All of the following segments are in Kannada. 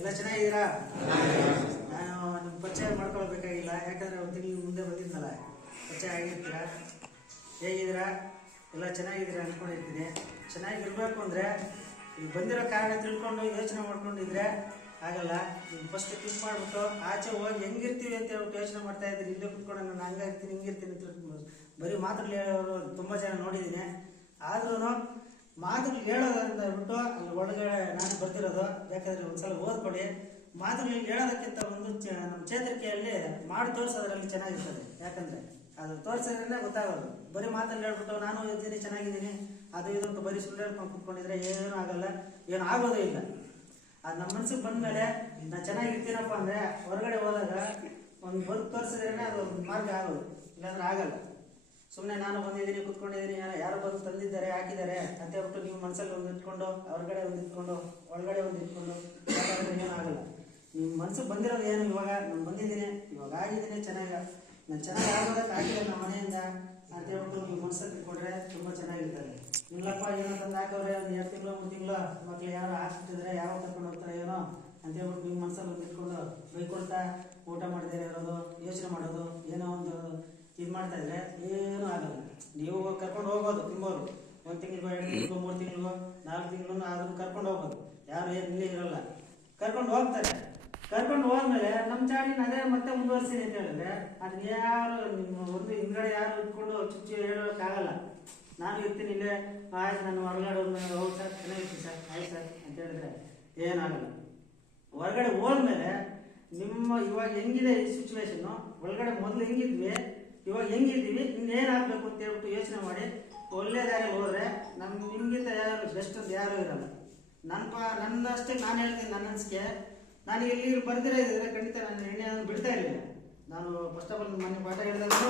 ಎಲ್ಲ ಚೆನ್ನಾಗಿದ್ದೀರಾ? ನಾನು ನಿಮ್ಮ ಪರಿಚಯ ಮಾಡ್ಕೊಳ್ಬೇಕಾಗಿಲ್ಲ, ಯಾಕಂದರೆ ಒಂದು ತಿಂಗಳು ಮುಂದೆ ಬಂದಿದ್ನಲ್ಲ, ಪರಿಚಯ ಆಗಿರ್ತೀರಾ. ಹೇಗಿದ್ದೀರಾ? ಎಲ್ಲ ಚೆನ್ನಾಗಿದ್ದೀರಾ ಅಂದ್ಕೊಂಡಿರ್ತೀನಿ. ಚೆನ್ನಾಗಿರ್ಬೇಕು ಅಂದರೆ ಇಲ್ಲಿ ಬಂದಿರೋ ಕಾರಣ ತಿಳ್ಕೊಂಡು ಯೋಚನೆ ಮಾಡ್ಕೊಂಡಿದ್ರೆ ಆಗಲ್ಲ. ನೀವು ಫಸ್ಟ್ ಥಿಂಕ್ ಮಾಡಿಬಿಟ್ಟು ಆಚೆ ಹೋಗಿ ಹೆಂಗಿರ್ತೀವಿ ಅಂತ ಹೇಳ್ಬಿಟ್ಟು ಯೋಚನೆ ಮಾಡ್ತಾ ಇದ್ದೀನಿ. ಇಲ್ಲೇ ಕುತ್ಕೊಂಡು ನಾನು ಹಂಗಾಗಿರ್ತೀನಿ ಹಿಂಗಿರ್ತೀನಿ ಅಂತ ಬರೀ ಮಾತುಗಳು ಹೇಳೋರು ತುಂಬ ಜನ ನೋಡಿದ್ದೀನಿ. ಆದ್ರೂ ಮಾತುಗಳು ಹೇಳೋದ್ರಿಂದ ಬಿಟ್ಟು ಅಲ್ಲಿ ಒಳಗಡೆ ನಾನು ಬರ್ತಿರೋದು. ಯಾಕಂದರೆ ಒಂದ್ಸಲ ಓದ್ಕೊಡಿ. ಮಾತುಗಳು ಹೇಳೋದಕ್ಕಿಂತ ಒಂದು ನಮ್ಮ ಚೇತರಿಕೆಯಲ್ಲಿ ಮಾಡಿ ತೋರಿಸೋದ್ರಲ್ಲಿ ಚೆನ್ನಾಗಿರ್ತದೆ. ಯಾಕಂದರೆ ಅದು ತೋರಿಸಿದ್ರೆ ಗೊತ್ತಾಗೋದು. ಬರೀ ಮಾತಲ್ಲಿ ಹೇಳ್ಬಿಟ್ಟು ನಾನು ಇದ್ದೀನಿ ಚೆನ್ನಾಗಿದ್ದೀನಿ ಅದು ಇದು ಅಂತ ಬರೀ ಸುಳ್ಳು ಹೇಳ್ಕೊಂಡು ಕುತ್ಕೊಂಡಿದ್ರೆ ಏನೂ ಆಗಲ್ಲ, ಏನು ಆಗೋದೇ ಇಲ್ಲ. ಅದು ನಮ್ಮ ಮನಸ್ಸಿಗೆ ಬಂದಮೇಲೆ ನಾನು ಚೆನ್ನಾಗಿರ್ತೀನಪ್ಪ ಅಂದರೆ ಹೊರಗಡೆ ಹೋದಾಗ ಒಂದು ಬದುಕು ತೋರಿಸಿದ್ರೇ ಅದು ಒಂದು ಮಾರ್ಗ ಆಗೋದು, ಇಲ್ಲಾಂದ್ರೆ ಆಗಲ್ಲ. ಸುಮ್ಮನೆ ನಾನು ಬಂದಿದ್ದೀನಿ ಕುತ್ಕೊಂಡಿದ್ದೀನಿ, ಯಾರೋ ಬಂದು ತಂದಿದ್ದಾರೆ ಹಾಕಿದ್ದಾರೆ ಅಂತ ಹೇಳ್ಬಿಟ್ಟು ನೀವು ಮನಸ್ಸಲ್ಲಿ ಒಂದು ಇಟ್ಕೊಂಡು ಹೊರಗಡೆ ಒಂದು ಇಟ್ಕೊಂಡು ಒಳಗಡೆ ಒಂದು ಇಟ್ಕೊಂಡು ಯಾಕಂದರೆ ಏನೂ ಆಗಲ್ಲ. ನಿಮ್ಮ ಮನಸ್ಸಿಗೆ ಬಂದಿರೋದು ಏನು, ಇವಾಗ ನಾನು ಬಂದಿದ್ದೀನಿ, ಇವಾಗ ಆಗಿದ್ದೀನಿ, ನಾನು ಚೆನ್ನಾಗಿ ಆಗೋದಕ್ಕೆ ಆಗಿಲ್ಲ ನಮ್ಮ ಮನೆಯಿಂದ ಅಂತ ಹೇಳ್ಬಿಟ್ಟು ನೀವು ಮನಸ್ಸಲ್ಲಿ ಇಟ್ಕೊಂಡ್ರೆ ತುಂಬ ಚೆನ್ನಾಗಿರ್ತದೆ. ಇಲ್ಲಪ್ಪ ಏನೋ ತಂದು ಹಾಕೋರೆ ಒಂದು 2 ತಿಂಗಳು 3 ತಿಂಗಳು ಮಕ್ಳು ಯಾರು ಹಾಕ್ತಿದ್ರೆ ಯಾವಾಗ ಕರ್ಕೊಂಡು ಹೋಗ್ತಾರೆ ಏನೋ ಅಂತ ಹೇಳ್ಬಿಟ್ಟು ನಿಮ್ಮ ಮನಸ್ಸಲ್ಲಿ ಒಂದು ಇಟ್ಕೊಂಡು ಬೈಕೊಳ್ತಾ ಊಟ ಮಾಡದೇ ಇರೋದು, ಯೋಚನೆ ಮಾಡೋದು, ಏನೋ ಒಂದು ಇದು ಮಾಡ್ತಾ ಇದ್ರೆ ಏನೂ ಆಗಲ್ಲ. ನೀವು ಕರ್ಕೊಂಡು ಹೋಗ್ಬೋದು ತಿಂಬೋರು, 1 ತಿಂಗಳಿಗೋ 2 ತಿಂಗಳಿಗೋ 3 ತಿಂಗಳಿಗೋ 4 ತಿಂಗಳು ಆದ್ರೂ ಕರ್ಕೊಂಡು ಹೋಗ್ಬೋದು. ಯಾರು ಏನು ಇಲ್ಲೇ ಇರೋಲ್ಲ, ಕರ್ಕೊಂಡು ಹೋಗ್ತಾರೆ. ಕರ್ಕೊಂಡು ಹೋದ್ಮೇಲೆ ನಮ್ಮ ಚಾಡಿನ ಅದೇ ಮತ್ತೆ ಮುಂದುವರಿಸ್ತೀನಿ ಅಂತ ಹೇಳಿದ್ರೆ ಅದನ್ನ ಯಾರು ನಿಮ್ಮ ಒಂದು ಹಿಂದ್ಗಡೆ ಯಾರು ಇಟ್ಕೊಂಡು ಚುಚ್ಚಿ ಹೇಳೋಕ್ಕಾಗಲ್ಲ. ನಾನು ಇರ್ತೀನಿ ಇಲ್ಲೇ, ಆಯ್ತು ನಾನು ಹೊರಗಡೆ ಹೋದ್ಮೇಲೆ ಹೌದು ಸರ್ ಚೆನ್ನಾಗಿರ್ತೀನಿ ಸರ್ ಆಯ್ತು ಸರ್ ಅಂತ ಹೇಳಿದ್ರೆ ಏನಾಗಲ್ಲ. ಹೊರಗಡೆ ಹೋದ್ಮೇಲೆ ನಿಮ್ಮ ಇವಾಗ ಹೆಂಗಿದೆ ಈ ಸಿಚುವೇಶನ್ನು, ಒಳಗಡೆ ಮೊದಲು ಹೆಂಗಿದ್ವಿ ಇವಾಗ ಹೆಂಗಿದ್ದೀವಿ, ಇನ್ನೇನಾಗಬೇಕು ಅಂತ ಹೇಳ್ಬಿಟ್ಟು ಯೋಚನೆ ಮಾಡಿ ಒಳ್ಳೆ ದಾರಿಯಲ್ಲಿ ಹೋದರೆ ನಿಮಗಿಂತ ಯಾರು ಬೆಸ್ಟ್ ಅಂತ ಯಾರೂ ಇರಲ್ಲ. ನನ್ನಷ್ಟೇ ನಾನು ಹೇಳ್ತೀನಿ. ನನ್ನ ಅನಿಸಿಕೆ ನಾನು ಇಲ್ಲಿ ಬರ್ದಿರ ಇದ್ರೆ ಖಂಡಿತ ನಾನು ಎಣ್ಣೆ ಬಿಡ್ತಾ ಇರಲಿಲ್ಲ. ನಾನು ಫಸ್ಟ್ ಆಫ್ ಆಲ್ ಮೊನ್ನೆ ಪಾಠ ಹೇಳಿದಾಗೂ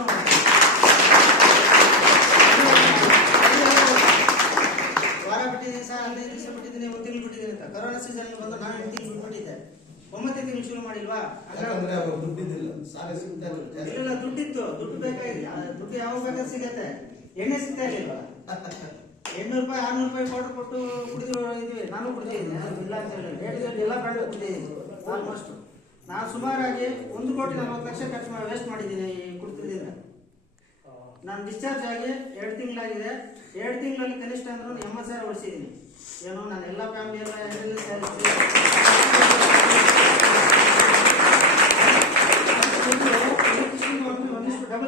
ವಾರ ಬಿಟ್ಟಿದ್ದೀನಿ ಸರ್, 15 ದಿವಸ ಬಿಟ್ಟಿದ್ದೀನಿ, 1 ತಿಂಗಳು ಬಿಟ್ಟಿದ್ದೀನಿ ಅಂತ. ಕೊರೋನಾ ಸೀಸನ್ ಬಂದು ನಾನು 8 ತಿಂಗಳು ಬಿಟ್ಬಿಟ್ಟಿದ್ದೆ. 9 ತಿಂಗಳು ಶುರು ಮಾಡಿಲ್ವಾ? ಇಲ್ಲ, ದುಡ್ಡಿತ್ತು, ದುಡ್ಡು ಬೇಕಾಗಿದೆ. ದುಡ್ಡು ಯಾವಾಗ ಬೇಕಾದ್ರೆ ಸಿಗತ್ತೆ, ಎಣ್ಣೆ ಸಿಗ್ತಾ ಇರಲಿಲ್ಲ. 800 ರೂಪಾಯಿ 600 ರೂಪಾಯಿ ಕೊಟ್ಟು ಕೊಟ್ಟು ಕುಡಿದ್ರು ಇದ್ವಿ. ನಾನು ಕುಡಿದಿದ್ದೀನಿ, ಇಲ್ಲ ಅಂತ ಹೇಳಿ ರೇಟ್ ಎಲ್ಲ ಬೆಳೆದು ಕುಡಿದಿದ್ದೀನಿ. ಆಲ್ಮೋಸ್ಟ್ ನಾನು ಸುಮಾರಾಗಿ 1,40,00,000 ಖರ್ಚು ವೇಸ್ಟ್ ಮಾಡಿದ್ದೀನಿ ಈ ಕುಡ್ತಿದ್ದಿಂದ. ನಾನು ಡಿಸ್ಚಾರ್ಜ್ ಆಗಿ 2 ತಿಂಗಳಾಗಿದೆ. 2 ತಿಂಗಳಲ್ಲಿ ಕನಿಷ್ಠ ಅಂದ್ರೂ 80,000 ಉಳಿಸಿದ್ದೀನಿ. ಏನೋ ನಾನು ಎಲ್ಲ ಫ್ಯಾಮಿಲಿ ಎಲ್ಲ